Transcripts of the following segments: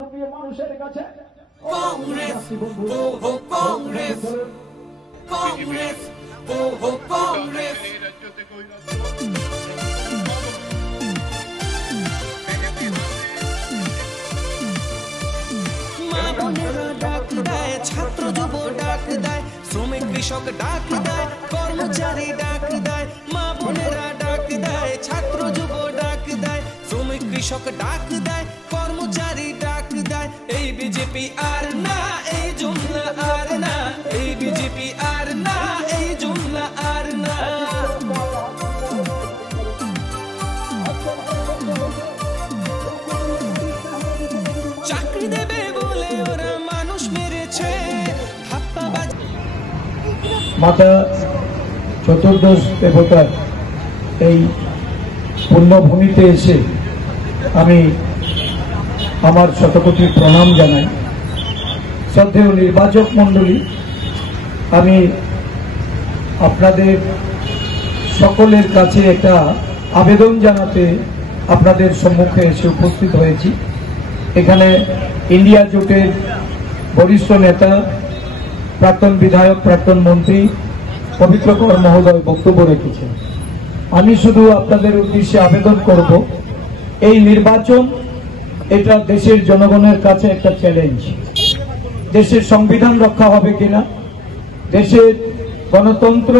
মানুষের কাছে কংগ্রেস ওহো কংগ্রেস কংগ্রেস ওহো কংগ্রেস মা বোনেরা ডাক দেয়, ছাত্র যুব ডাক দেয়, শ্রমিক কৃষক ডাক দেয়, কর্মচারী ডাক দেয়। মা বোনেরা ডাক দেয়, ছাত্র যুব ডাক দেয়, শ্রমিক কৃষক ডাক দেয়, কর্মচারী ডাক দেয়। এই বিজেপি আর না, এই জুমলা আর না, এই বিজেপি আর না, এই জুমলা আর না। চাকরি দেবে বলে ওরা মানুষ মেরেছে। মাতা চতুর্দশ দেবতার এই পুণ্যভূমিতে এসে আমি আমার শতকোটি প্রণাম জানাই। শ্রদ্ধেয় নির্বাচক মণ্ডলী, আমি আপনাদের সকলের কাছে একটা আবেদন জানাতে আপনাদের সম্মুখে এসে উপস্থিত হয়েছি। এখানে ইন্ডিয়া জোটের বরিষ্ঠ নেতা, প্রাক্তন বিধায়ক, প্রাক্তন মন্ত্রী পবিত্র কর মহোদয় বক্তব্য রেখেছেন। আমি শুধু আপনাদের উদ্দেশ্যে আবেদন করব, এই নির্বাচন এটা দেশের জনগণের কাছে একটা চ্যালেঞ্জ। দেশের সংবিধান রক্ষা হবে কিনা, দেশের গণতন্ত্র,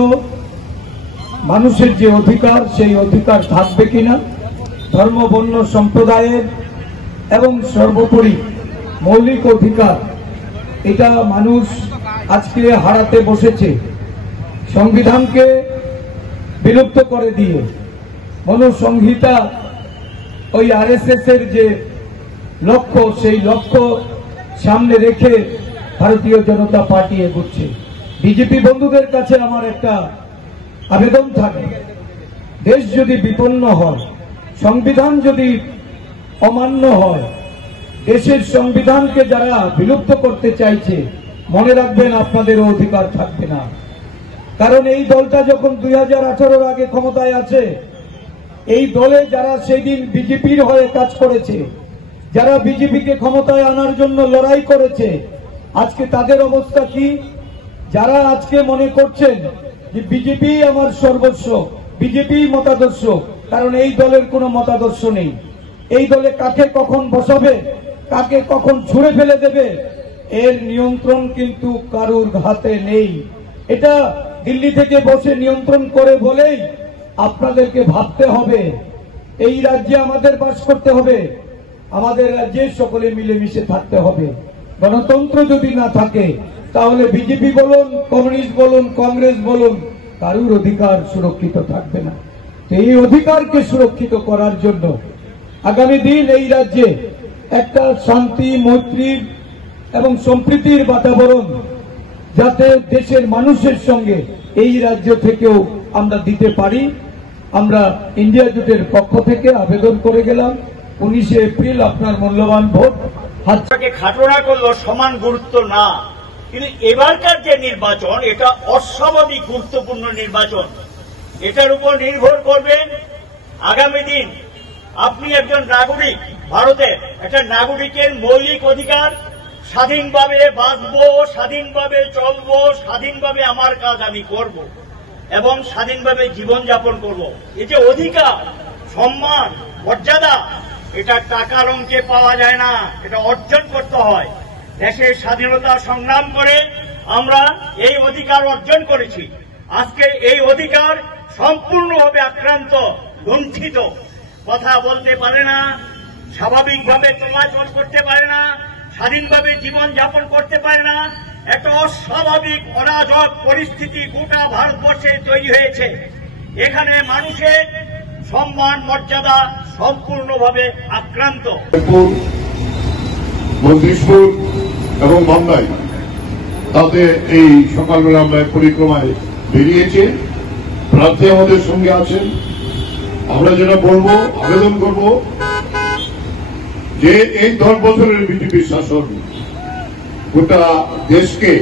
মানুষের যে অধিকার সেই অধিকার থাকবে কিনা, ধর্ম বর্ণ সম্প্রদায়ের এবং সর্বোপরি মৌলিক অধিকার এটা মানুষ আজকে হারাতে বসেছে। সংবিধানকে বিলুপ্ত করে দিয়ে মনুসংহিতা, ওই আরএসএস এর যে লক্ষ্য, সেই লক্ষ্য সামনে রেখে ভারতীয় জনতা পার্টি এগোচ্ছে। বিজেপি বন্ধুদের কাছে আমার একটা আবেদন থাকে, দেশ যদি বিপন্ন হয়, সংবিধান যদি অমান্য হয়, দেশের সংবিধানকে যারা বিলুপ্ত করতে চাইছে, মনে রাখবেন আপনাদেরও অধিকার থাকবে না। কারণ এই দলটা যখন 2018-র আগে ক্ষমতায় আছে, এই দলে যারা সেদিন বিজেপির হয়ে কাজ করেছে, যারা বিজেপিকে ক্ষমতায় আনার জন্য লড়াই করেছে, আজকে তাদের অবস্থা কি? যারা আজকে মনে করছেন যে বিজেপি আমার সর্বস্ব, বিজেপি মতাদর্শ, কারণ এই দলের কোনো মতাদর্শ নেই। এই দলে কাকে কখন বসাবে, কাকে কখন ছুঁড়ে ফেলে দেবে, এর নিয়ন্ত্রণ কিন্তু কারুর হাতে নেই। এটা দিল্লি থেকে বসে নিয়ন্ত্রণ করে বলেই আপনাদেরকে ভাবতে হবে, এই রাজ্যে আমাদের বাস করতে হবে, আমাদের রাজ্যে সকলে মিলেমিশে থাকতে হবে। গণতন্ত্র যদি না থাকে তাহলে বিজেপি বলুন, কমিউনিস্ট বলুন, কংগ্রেস বলুন, কারুর অধিকার সুরক্ষিত থাকবে না। এই অধিকারকে সুরক্ষিত করার জন্য আগামী দিন এই রাজ্যে একটা শান্তি, মৈত্রী এবং সম্প্রীতির বাতাবরণ যাতে দেশের মানুষের সঙ্গে এই রাজ্য থেকেও আমরা দিতে পারি, আমরা ইন্ডিয়া জোটের পক্ষ থেকে আবেদন করে গেলাম। 19 এপ্রিল আপনার মূল্যবান ভোট হাতটাকে খাটোনা করলো, সমান গুরুত্ব না। কিন্তু এবারকার যে নির্বাচন, এটা অস্বাভাবিক গুরুত্বপূর্ণ নির্বাচন। এটার উপর নির্ভর করবে আগামী দিন আপনি একজন নাগরিক, ভারতের একটা নাগরিকের মৌলিক অধিকার, স্বাধীনভাবে বাঁচবো, স্বাধীনভাবে চলবো, স্বাধীনভাবে আমার কাজ আমি করব এবং স্বাধীনভাবে জীবনযাপন করব। এই যে অধিকার, সম্মান, মর্যাদা, এটা টাকার অঙ্কে পাওয়া যায় না, এটা অর্জন করতে হয়। দেশের স্বাধীনতা সংগ্রাম করে আমরা এই অধিকার অর্জন করেছি। আজকে এই অধিকার সম্পূর্ণভাবে আক্রান্ত, লুণ্ঠিত। কথা বলতে পারে না, স্বাভাবিকভাবে চলাচল করতে পারে না, স্বাধীনভাবে জীবন যাপন করতে পারে না। একটা অস্বাভাবিক অরাজক পরিস্থিতি গোটা ভারতবর্ষে তৈরি হয়েছে। এখানে মানুষের সম্মান, মর্যাদা সম্পূর্ণভাবে আক্রান্ত। মন্ত্রিসপুর এবং মামলায় তাতে এই সকালবেলা আমরা পরিক্রমায় বেরিয়েছে। প্রার্থী আমাদের সঙ্গে আছেন। আমরা যেটা বলবো, আবেদন করব যে এই 10 বছরের বিজেপির শাসন গোটা দেশকে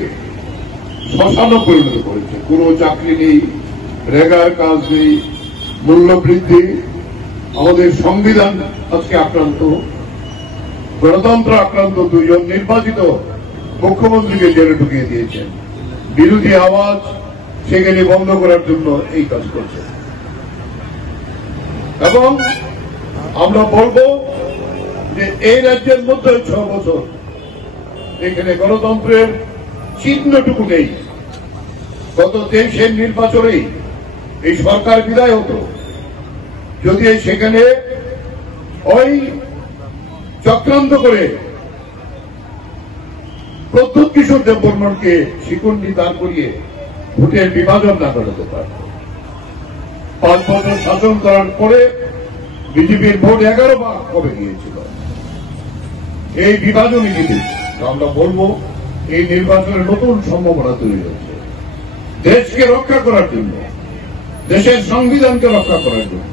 শ্মশানে পরিণত করেছে। কোনো চাকরি নেই, রেগার কাজ নেই, মূল্য বৃদ্ধি, আমাদের সংবিধান আজকে আক্রান্ত। গণতন্ত্র আক্রান্ত দুইজন নির্বাচিত মুখ্যমন্ত্রীকে জেলে ঢুকিয়ে দিয়েছেন। বিরোধী আওয়াজ সেখানে বন্ধ করার জন্য এই কাজ করছে। এবং আমরা বলবো যে এই রাজ্যের মধ্যে 6 বছর এখানে গণতন্ত্রের চিহ্নটুকু নেই। গত 23-এর নির্বাচনেই এই সরকার বিদায় হতো যদি সেখানে ওই চক্রান্ত করে প্রদ্যুৎ কিশোর দেববর্মনকে শিকন্ডি দাঁড় করিয়ে ভোটের বিভাজন না করাতে পারত। 5 বছর শাসন করার পরে বিজেপির ভোট 11 ভাগ কমে গিয়েছিল। এই বিভাজনই কিন্তু আমরা বলবো এই নির্বাচনের নতুন সম্ভাবনা তৈরি হচ্ছে দেশকে রক্ষা করার জন্য, দেশের সংবিধানকে রক্ষা করার জন্য।